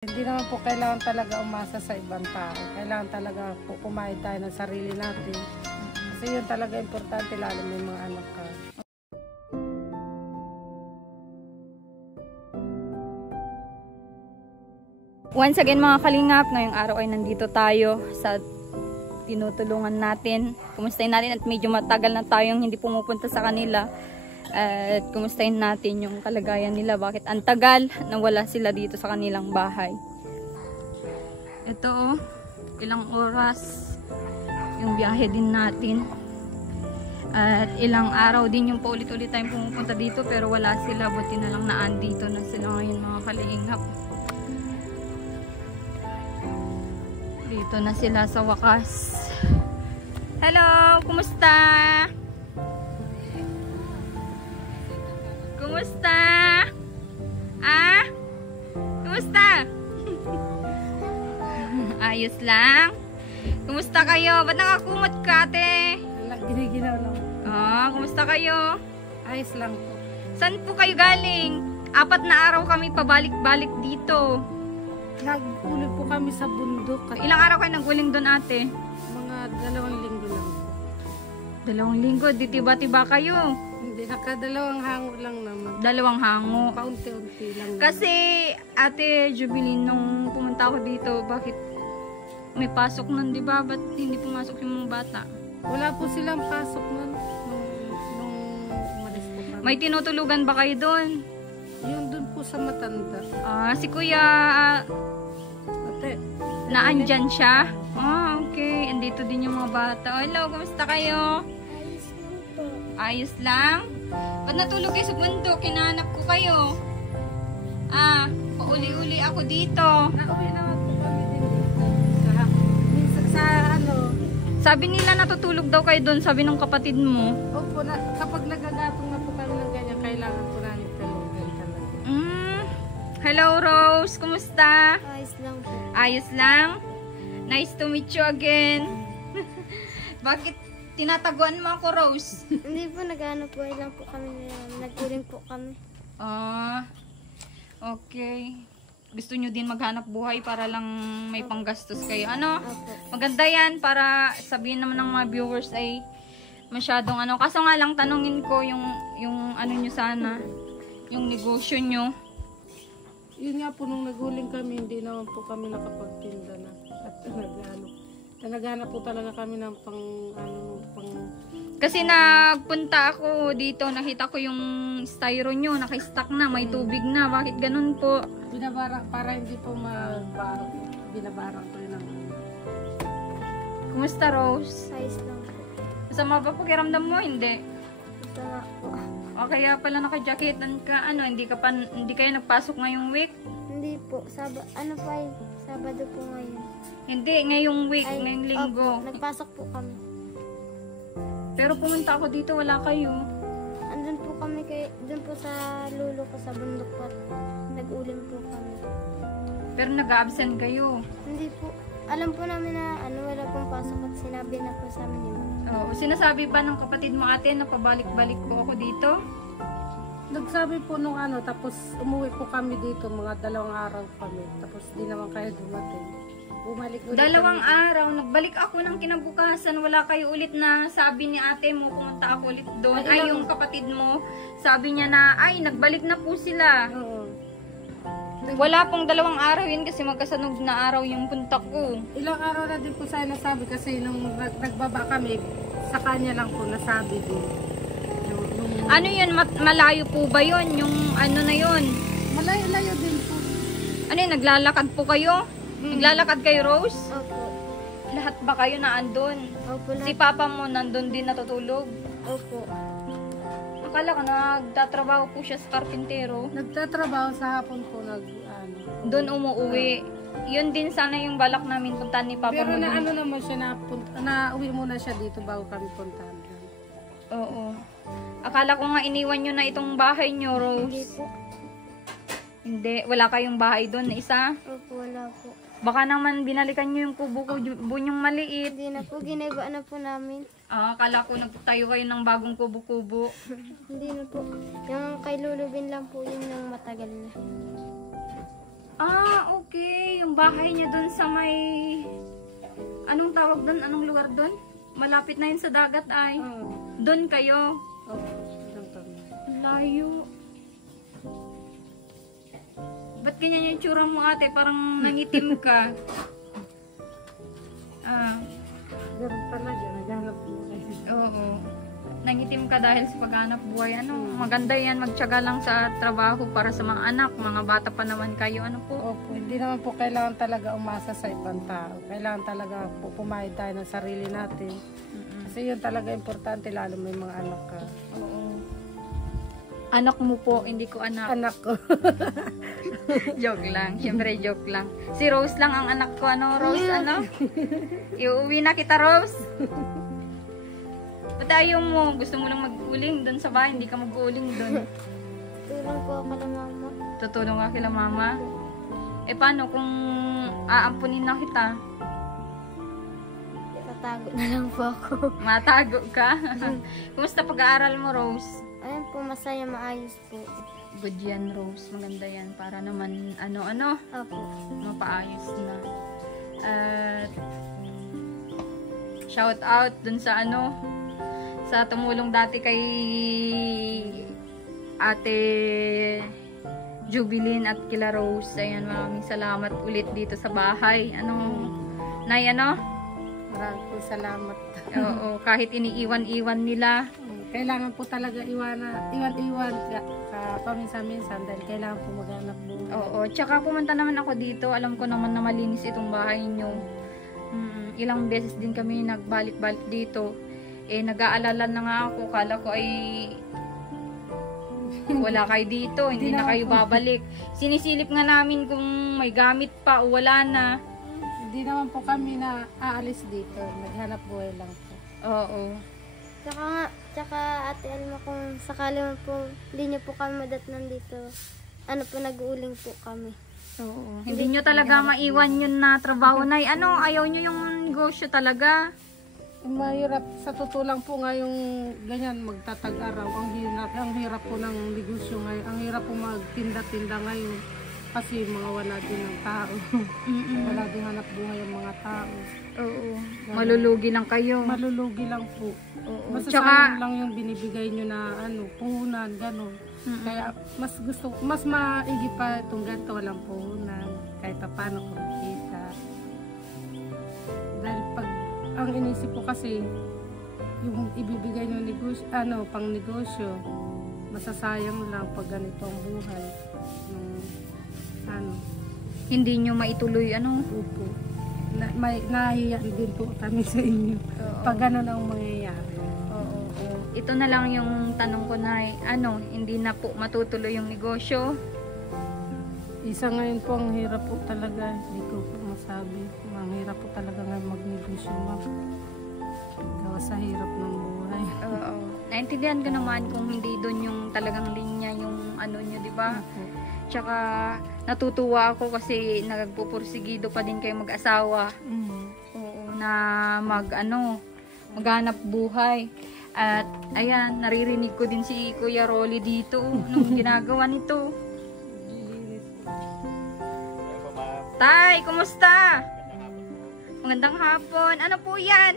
Hindi naman po kailangan talaga umasa sa ibang tao. Kailangan talaga po kumain tayo ng sarili natin. Kasi yun talaga importante, lalo may mga anak ka. Once again mga kalingap, ngayong araw ay nandito tayo sa tinutulungan natin. Kumustahin natin at medyo matagal na tayong hindi pumupunta sa kanila. At kumustahin natin yung kalagayan nila. Bakit ang tagal na wala sila dito sa kanilang bahay. Ito ilang oras yung biyahe din natin. At ilang araw din yung paulit-ulit tayong pumupunta dito pero wala sila. Buti na lang naandito na sila ngayon mga kalingap. Dito na sila sa wakas. Hello! Kumusta? Kumusta? Ah? Kumusta? Ayos lang? Kumusta kayo? Ba't nakakumot ka, ate? Giniginaw lang. Kumusta kayo? Ayos lang po. Saan po kayo galing? 4 na araw kami pabalik-balik dito. Nag-uli po kami sa bundok. Ilang araw kayo nag-uling doon, ate? Mga 2 linggo lang po. 2 linggo? Di tiba-tiba kayo? Hindi, nakadalawang hango lang naman. 2 hango? Paunti-unti lang naman. Kasi, ate Jubilin, nung pumunta ako dito, bakit may pasok nun, di ba? Ba't hindi pumasok yung mga bata? Wala po silang pasok nun. Nung umalis po kami. May tinutulugan ba kayo doon? Yung dun po sa matanda. Si kuya, Ate, naandyan siya? Okay. Andito din yung mga bata. Hello, kumusta kayo? Ayos lang? Ba't natulog kayo sa bundok? Kinahanap ko kayo. Pauli-uli ako dito. nauwi naman po kami din dito. Sa ano, Sabi nila natutulog daw kayo doon, sabi ng kapatid mo. opo, kapag nagagatong na po kami ng ganyan, kailangan po namin talugan talaga. Hello, Rose. Kumusta? Ayos lang po. Ayos lang? Nice to meet you again. Bakit tinataguan mo ako, Rose? Hindi po, nag-ano po, lang po kami ngayon. Nag-uling po kami. Okay. Gusto nyo din maghanap buhay para lang may panggastos kayo. Ano? Opo. Maganda yan para sabihin naman ng mga viewers ay masyadong ano. Kaso nga lang tanungin ko yung ano nyo sana. Yung negosyo nyo. Yun nga po, nung naguling kami, hindi naman po kami nakapagtinda na. At naghanap po talaga kami ng pang. Kasi nagpunta ako dito, nakita ko yung styro nyo, naka-stock na, may tubig na. Bakit ganun po? Binabarang, para hindi po magbarang. Binabarang ko yun ang. Kumusta, Rose? Ayos lang po. Masama ba pakiramdam mo? Hindi. Ito nga po. O kaya pala naka-jacketan ka, hindi kayo nagpasok ngayong week? Hindi po. Ano pa yun? Sabado po ngayon. Hindi, ngayong week, Ay, ngayong linggo. Opo, nagpasok po kami. Pero pumunta ako dito, wala kayo. Andun po kami dun po sa lulo ko sa bundok po. Nag-uling po kami. Pero nag-absent kayo. Hindi po. Alam po namin na wala pong pasok at sinabi na po sa amin yun. Sinasabi ba ng kapatid mo ate na pabalik-balik po ako dito? Nagsabi po nung tapos umuwi po kami dito, mga 2 araw kami. Tapos di naman kayo dumating. Bumalik ulit 2 kami. araw, nagbalik ako ng kinabukasan, wala kayo ulit na sabi ni ate mo, pumunta ako ulit doon. Ay, yung kapatid mo, sabi niya na, nagbalik na po sila. Oo. Wala pong 2 araw yun kasi magkasunod na araw yung punta ko. Ilang araw na din po sa nasabi kasi nung nagbaba kami, sa kanya lang po nasabi din. Ano yun, malayo po ba yun? Yung ano na yun? Malayo-layo din po. Ano yun, naglalakad po kayo? Naglalakad kayo, Rose? Opo. Lahat ba kayo na andun? Opo Si lang. papa mo nandun din natutulog? Opo. Akala ko nagtatrabaho po siya sa karpintero. Nagtatrabaho sa hapon po Doon umuwi. Yun din sana yung balak namin puntahan ni papa Pero mo. na dun. naman siya, na-uwi muna siya dito bago kami puntahan. Oo. Akala ko nga iniwan nyo na itong bahay nyo, Hindi Rose. po. Hindi. Wala kayong bahay doon na isa. Opo, wala po. Baka naman binalikan nyo yung kubo-kubo yung maliit. Hindi na po. Ginaiba na po namin. Akala ko nagtayo kayo ng bagong kubo-kubo. Hindi na po. Yung kay Lulubin lang po yun yung matagal na. Ah, okay. Yung bahay niya doon sa may... Anong tawag doon? Anong lugar doon? Malapit na yun sa dagat ay. Doon kayo. Doon kami. Layo. Ba't ganyan yung tsura mo ate? Parang nangitim ka. Ganun talaga, naghanap po. Oo. Nangitim ka dahil sa paghanap buhay. Ano, maganda yan. Magtiyaga lang sa trabaho para sa mga anak. Mga bata pa naman kayo. Ano po? Opo, hindi naman po kailangan talaga umasa sa ibang tao. Kailangan talaga po pumayad tayo ng sarili natin. Kasi yun talaga importante, lalo may mga anak ka. Oo. Anak mo po, hindi ko anak. Anak ko. Joke lang. Siyempre, joke lang. Si Rose lang ang anak ko. Ano, Rose? Ano? Iuwi na kita, Rose. Ba't ayaw mo? Gusto mo lang mag-uling doon sa bahay. Hindi ka mag-uling doon. Tulong po ako ng mama. Tutulong ka kila mama. Eh, paano kung aampunin na kita? Tatago na lang po ako. Matago ka? Kumusta pag-aaral mo, Rose? Ayun po, masaya, maayos po. Good yan, Rose. Maganda yan. Para naman, ano-ano, Opo. mapaayos na. At shout out dun sa sa tumulong dati kay Ate Jubilin at kila Rose. Ayan, maraming salamat ulit dito sa bahay. Nay, Maraming po salamat. Oo, kahit iniiwan-iwan nila. Kailangan po talaga iwan-iwan paminsan-minsan dahil kailangan po maghanap buhay. Oo, tsaka pumunta naman ako dito. Alam ko naman na malinis itong bahay nyo. Ilang beses din kami nagbalik-balik dito. Eh, nag-aalala na nga ako. Kala ko ay wala kayo dito. Hindi na kayo babalik. Sinisilip nga namin kung may gamit pa o wala na. Hindi naman po kami na aalis dito. Naghanap buhay lang po. Oo. Tsaka ate Alma, kung sakali mo po, hindi niyo po kami madatnan dito. Ano po, nag-uuling po kami. Oo. Hindi nyo talaga maiwan yun na trabaho na. Ayaw nyo yung negosyo talaga. Mahirap, sa totoo lang po ngayong ganyan magtatag-araw. Ang hirap po ng negosyo ngayon. Ang hirap po magtinda-tinda ngayon. Kasi mga wala din ng tao. Wala din hanap buhay ang mga tao. Oo. Malulugi lang kayo. Malulugi lang po. Oo. Basta Tsaka, sayang lang yung binibigay nyo na puhunan, gano'n. Kaya mas maigi pa itong ganito, walang puhunan. Kahit pa paano kumikita. Dahil pag, ang inisip ko kasi, yung ibibigay nyo negosyo, pang negosyo, masasayang lang pag ganito ang buhay. hindi nyo maituloy, Opo. Nahihiyan din po kami sa inyo. Pag ganun ang mangyayari. Oo. Ito na lang yung tanong ko na, hindi na po matutuloy yung negosyo. Isa ngayon po, ang hirap po talaga. Hindi ko po masabi. Ang hirap po talaga ngayon magnegosyo. Gawa sa hirap ng buhay. Oo. Naintindihan ko naman kung hindi doon yung talagang linya yung nyo, di ba? Opo. Tsaka natutuwa ako kasi nagpupursigido pa din kayo mag-asawa. Oo, na maghanap buhay. At ayan, naririnig ko din si Kuya Rolly dito nung ginagawa nito. Tay, kumusta? Magandang hapon. Ano po yan?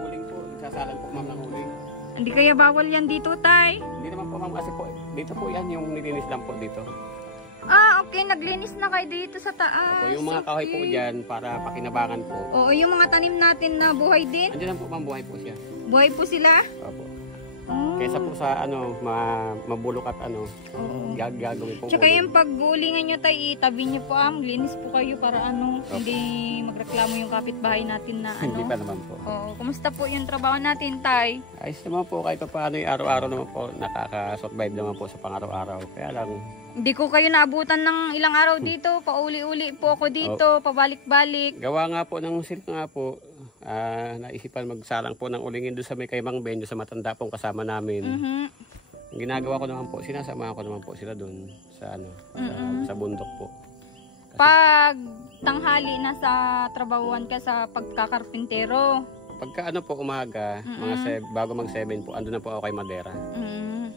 Uling po. Sasalan po ma'am ng uling. Hindi kaya bawal yan dito, Tay? Hindi naman po ma'am kasi po, dito po yan yung nilinis lang po dito. Ah, okay. Naglinis na kayo dito sa taas. Opo, yung mga kahoy po dyan para pakinabangan po. Oo, yung mga tanim natin na buhay din. Andiyan lang po ma'am, buhay po siya. Buhay po sila. Opo. Oh. Kaysa po sa mabulok at gagawin po. Tsaka uling. yung paggulingan nyo tayo, itabi nyo po linis po kayo para hindi magreklamo yung kapitbahay natin na Hindi pa naman po. Oo, kumusta po yung trabaho natin, Tay? Ayos naman po kahit pa paano yung araw-araw naman po nakaka-survive naman po sa pang-araw-araw. Kaya lang, Hindi ko kayo naabutan ng ilang araw dito. Pauli-uli po ako dito, pabalik-balik. gawa nga po ng silk nga po, naisipan magsalang po ng ulingin doon sa may Kaymang Benyo sa matanda pong kasama namin. Ang ginagawa ko naman po, sinasamahan ko naman po sila doon sa sa bundok po. Pag tanghali na sa trabahuan ka sa pagkakarpintero. Pagka po umaga, bago mag 7 po, ando na po ako kay Madera.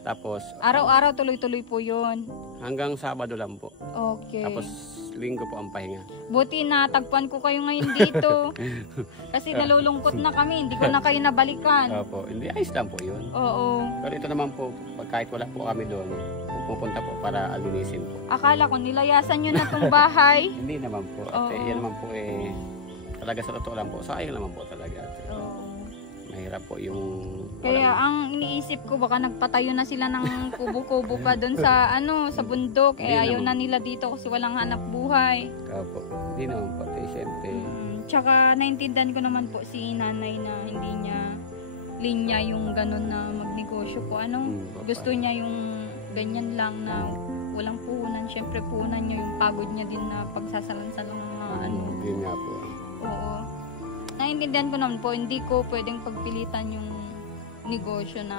Tapos Araw-araw tuloy-tuloy po yun. hanggang Sabado lang po. Okay. Tapos Linggo po ang pahinga. Buti na tagpuan ko kayo ngayon dito. Kasi nalulungkot na kami, hindi ko na kayo nabalikan. Opo, hindi ayos lang po yun. Oo. Pero ito naman po, kahit wala po kami doon, pupunta po para alinisin po. Akala ko nilayasan nyo na tong bahay. Hindi naman po. Ate, Oo. yan naman po talaga sa totoo lang po. Sayang naman po talaga. Ate. Oo. Mahirap po yung... Kaya ang iniisip ko baka nagpatayo na sila ng kubo-kubo pa doon sa sa bundok. Hindi Ayaw naman. na nila dito kasi walang hanap buhay. Opo. Hindi naman po. Ate, syempre. Tsaka naintindihan ko naman po si nanay na hindi niya linya yung ganun na magnegosyo po. Papa. Gusto niya yung ganyan lang na walang puhunan. Syempre puhunan niya yung pagod niya din na pagsasalan-salang ng mga Yun nga po. Oo. Naintindihan ko naman po, hindi ko pwedeng pagpilitan yung negosyo na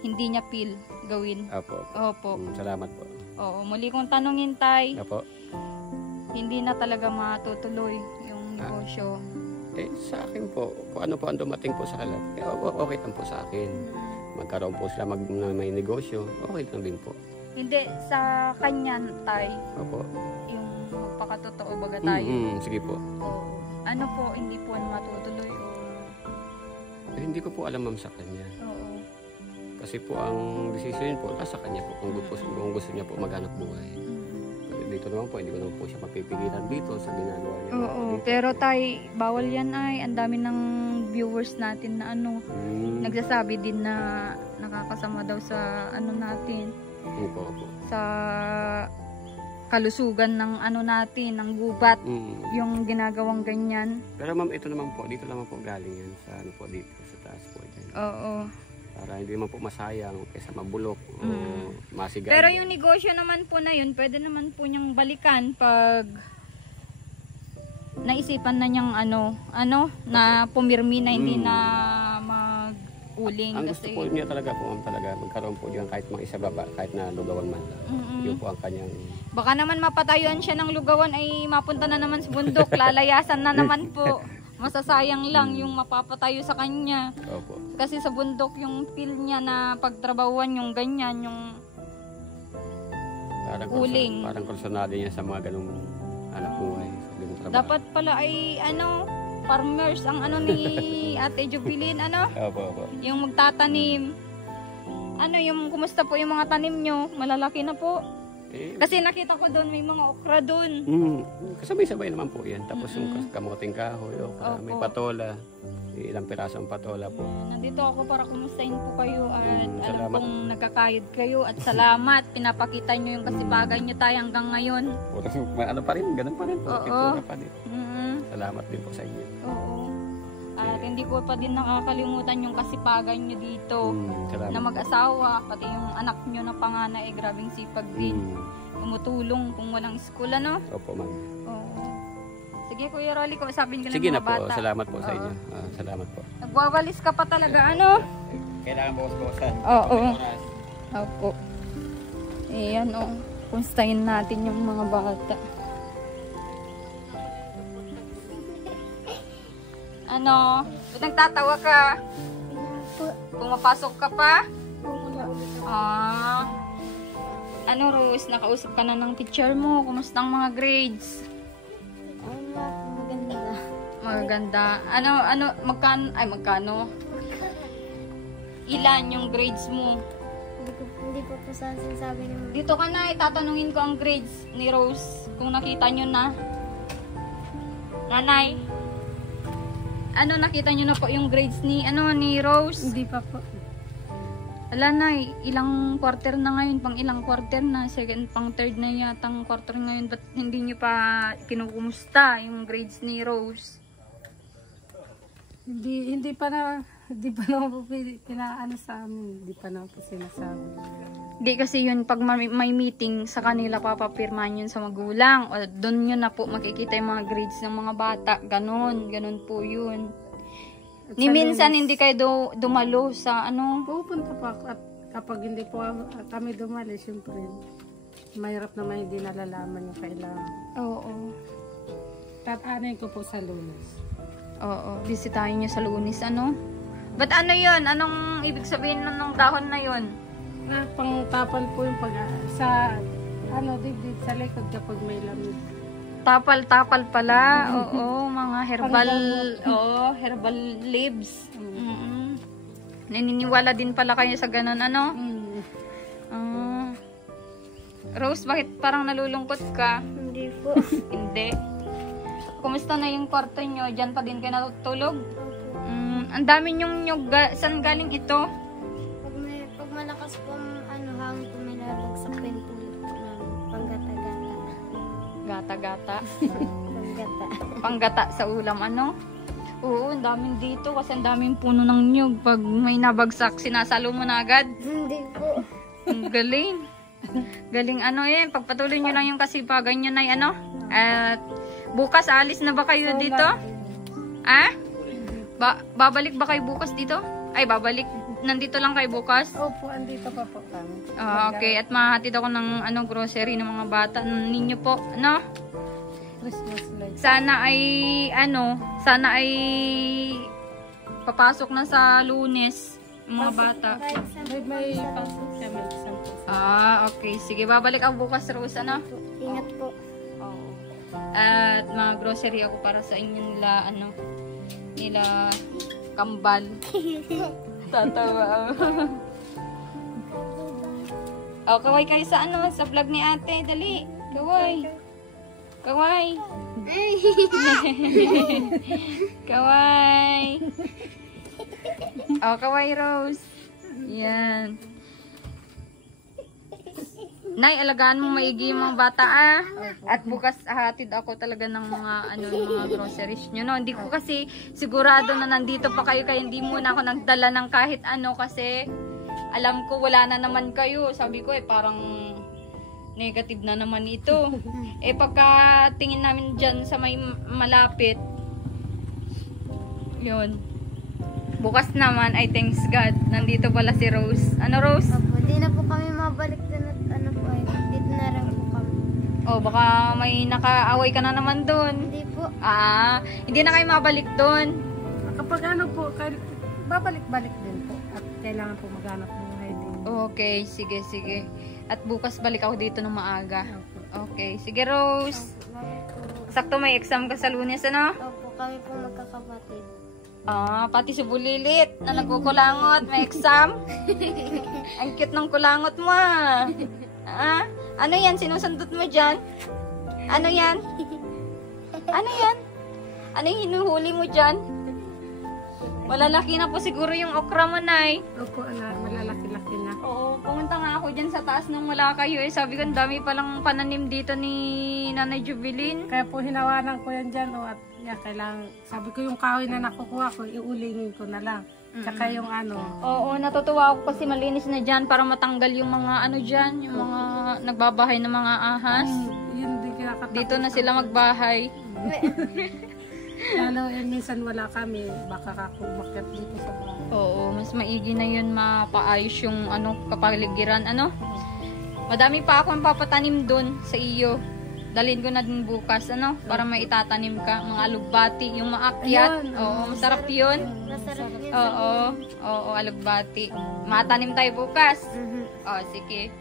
hindi niya feel gawin. Opo. Opo. Salamat po. Oo. Muli kong tanungin, Tay, Opo. hindi na talaga matutuloy yung negosyo. Sa akin po, kung ano po ang dumating po sa kanila, okay lang po sa akin. Magkaroon po sila na may negosyo, okay lang din po. Hindi, sa kanya, Tay, Opo. yung magpakatotoo baga tayo. Sige po. Oo. Ano po, hindi po matutuloy o... Hindi ko po alam ma'am sa kanya. Oo. Kasi po ang decision po, nasa kanya po kung gusto niya po maghanap buhay. Dito naman po, hindi ko naman po siya mapipigilan dito sa ginagawa niya. Oo, pero Tay, bawal yan ay. Ang dami ng viewers natin na nagsasabi din na nakakasama daw sa natin. Opo. Sa kalusugan ng natin, ng gubat, yung ginagawang ganyan. Pero ma'am, ito naman po, dito naman po galing yan sa po dito, sa taas po dyan. Oo. Para hindi naman po masayang kaysa mabulok o masigan. Pero yung negosyo naman po na yun, pwede naman po niyang balikan pag naisipan na niyang na pumirmi na hindi na mag-uling. Ang gusto kasi po niya talaga po, ma'am, talaga magkaroon po diyan kahit mga isa baba, kahit na lugawan man lang. Yun po ang kanyang... baka naman mapatayuan siya ng lugawan ay mapunta na naman sa bundok, lalayasan na naman po. Masasayang lang yung mapapatayo sa kanya. Opo. Kasi sa bundok yung feel niya na pagtrabahuan yung ganyan, yung uling. Parang kursunado niya sa mga ganung anak buhay. Sa ganung trabaho. Dapat pala ay farmers ang ni Ate Jubilin, Opo. yung magtatanim. Yung kumusta po yung mga tanim nyo? Malalaki na po. Kasi nakita ko doon may mga okra doon. Kasabay-sabay naman po yan. Tapos yung kamuting kahoy, okra, Opo. may patola. Ilang pirasong patola po. Nandito ako para kumustahin po kayo at alam salamat. kong nagkakayod kayo at salamat. Pinapakita nyo yung kasipagan nyo tayo hanggang ngayon. Ano pa rin, ganun pa rin po. Oo. Pintura pa rin. Mm-hmm. Salamat din po sa inyo. Oo. At hindi ko pa din nakakalimutan yung kasipagan nyo dito. Salamat. Na mag-asawa, pati yung anak nyo na panganay, grabing sipag din. Tumutulong kung walang school, Opo, ma'am. Oo. Sige, Kuya Rolly, ko sabihin ko ng Sige mga na po, bata. salamat po sa inyo. Salamat po. Nagwawalis ka pa talaga, Kailangan bawas-bawasan. Oo. Opo. Ayan, kunstahin natin yung mga bata. Ba't nagtatawa ka? Pumapasok ka pa? Rose, nakausap ka na ng teacher mo. Kumusta ang mga grades? Maganda. Maganda. Magkano? Ilan yung grades mo? Hindi po po saan sinasabi ni Mama. Dito ka na, itatanungin ko ang grades ni Rose. Kung nakita nyo na. Nanay, nakita nyo na po yung grades ni Rose? Hindi pa po. Ala na, ilang quarter na ngayon, pang ilang quarter na, second, pang third na yatang quarter ngayon, ba't hindi nyo pa kinukumusta yung grades ni Rose? Hindi pa na po pinaano sa amin. Hindi pa na po sinasabi. Di kasi yun, pag may meeting sa kanila, papapirmahan yun sa magulang, o doon yun na po makikita yung mga grades ng mga bata, ganon po yun. Ni minsan hindi kayo dumalo sa Pupunta pa ako at kapag hindi po kami dumali, siyempre mahirap naman hindi nalalaman yung kailangan. Oo. Tatanayin ko po sa Lunes. Oo, bisitahin nyo sa Lunes, Ba't ano yun? Anong ibig sabihin ng dahon na yun? Na pangtapal po yung sa dibdib sa likod kapag may lamig. Tapal-tapal pala. Oo, mga herbal leaves. Naniniwala din pala kayo sa ganun, ano? Rose, bakit parang nalulungkot ka? Hindi po. Hindi. Kumusta na yung kwarto nyo? Diyan pa din kayo natutulog? Ang dami nyong nyug. Saan galing ito? Pag malakas po ang hangin po, may nabagsak po yung pulot po ng panggata-gata. Gata-gata. Panggata. Panggata sa ulam, ano? Oo, ang daming dito kasi ang daming puno ng nyug. Pag may nabagsak, sinasalo mo na agad. Hindi po. Ang galing. Galing ano yan. Pagpatuloy nyo lang yung kasipagan nyo na ano. At bukas, alis na ba kayo dito? Ah? Babalik ba kayo bukas dito? Ay, babalik. Nandito lang kayo bukas? Opo, andito pa po kami. Okay, at mahatid ako ng grocery ng mga bata ninyo po, ano? Christmas lights. Sana ay papasok na sa Lunes yung mga bata. May pasok siya, may exam po. Okay. Sige, babalik ako bukas, Rose, ano? Ingat po. Oo. At mga grocery ako para sa inyo nila kambal. Tatawa. Kaway kayo sa sa vlog ni ate. Dali. Kaway. Kaway. Kaway. Kaway, Rose. Yan. Nay, alagaan mo maigi yung mga bata, At bukas hatid ako talaga ng mga mga groceries nyo, no? Hindi ko kasi sigurado na nandito pa kayo, kaya hindi muna ako nagdala ng kahit kasi alam ko wala na naman kayo. Sabi ko parang negative na naman ito. Pagka tingin namin dyan sa may malapit, yun. Bukas naman, ay thanks God, nandito pala si Rose. Ano, Rose? Opo, di na po kami mabalik doon at dito na rin po kami. Baka may nakaaway ka na naman doon. Hindi po. Hindi na kayo mabalik doon. Kapag po, babalik-balik din po. At kailangan po maghanap ng buhay din. Okay, sige. At bukas balik ako dito ng maaga. Okay, sige, Rose. Sakto may exam ka sa Lunes, ano? Opo, kami po magkakapatid. Pati si Bulilit na nagkukulangot, may exam. Ang cute ng kulangot mo, Ano yan? Sinusundot mo dyan? Ano yan? Ano yan? Ano yung hinuhuli mo dyan? Malalaki na po siguro yung okra mo, Nay. Opo, malalaki-laki na. Oo, pumunta nga ako dyan sa taas nung wala kayo. Sabi ko, ang dami palang pananim dito ni Nanay Jubilin. Kaya po hinawanan ko yan dyan. At kailangan, sabi ko yung kahoy na nakukuha ko, iulingin ko na lang. Tsaka yung Oo, natutuwa ako kasi malinis na dyan para matanggal yung mga dyan, yung mga nagbabahay ng mga ahas. Yun din kinakatakot. Dito na sila magbahay. Lalo minsan wala kami, baka kakumakit dito sa bahay. Oo, mas maigi na yun mapaayos yung kapaligiran. Madami pa akong papatanim doon sa iyo. Dalhin ko na din bukas, para may itatanim ka. Mga alugbati, yung maakyat. Ayun. Oo, masarap yun. Masarap niya. Oo, alugbati. Matanim tayo bukas. Sige.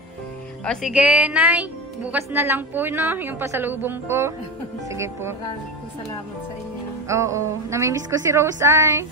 Sige, Nay. Bukas na lang po, yung pasalubong ko. Sige po. Maraming salamat sa inyo. Oo, namimiss ko si Rose, ay.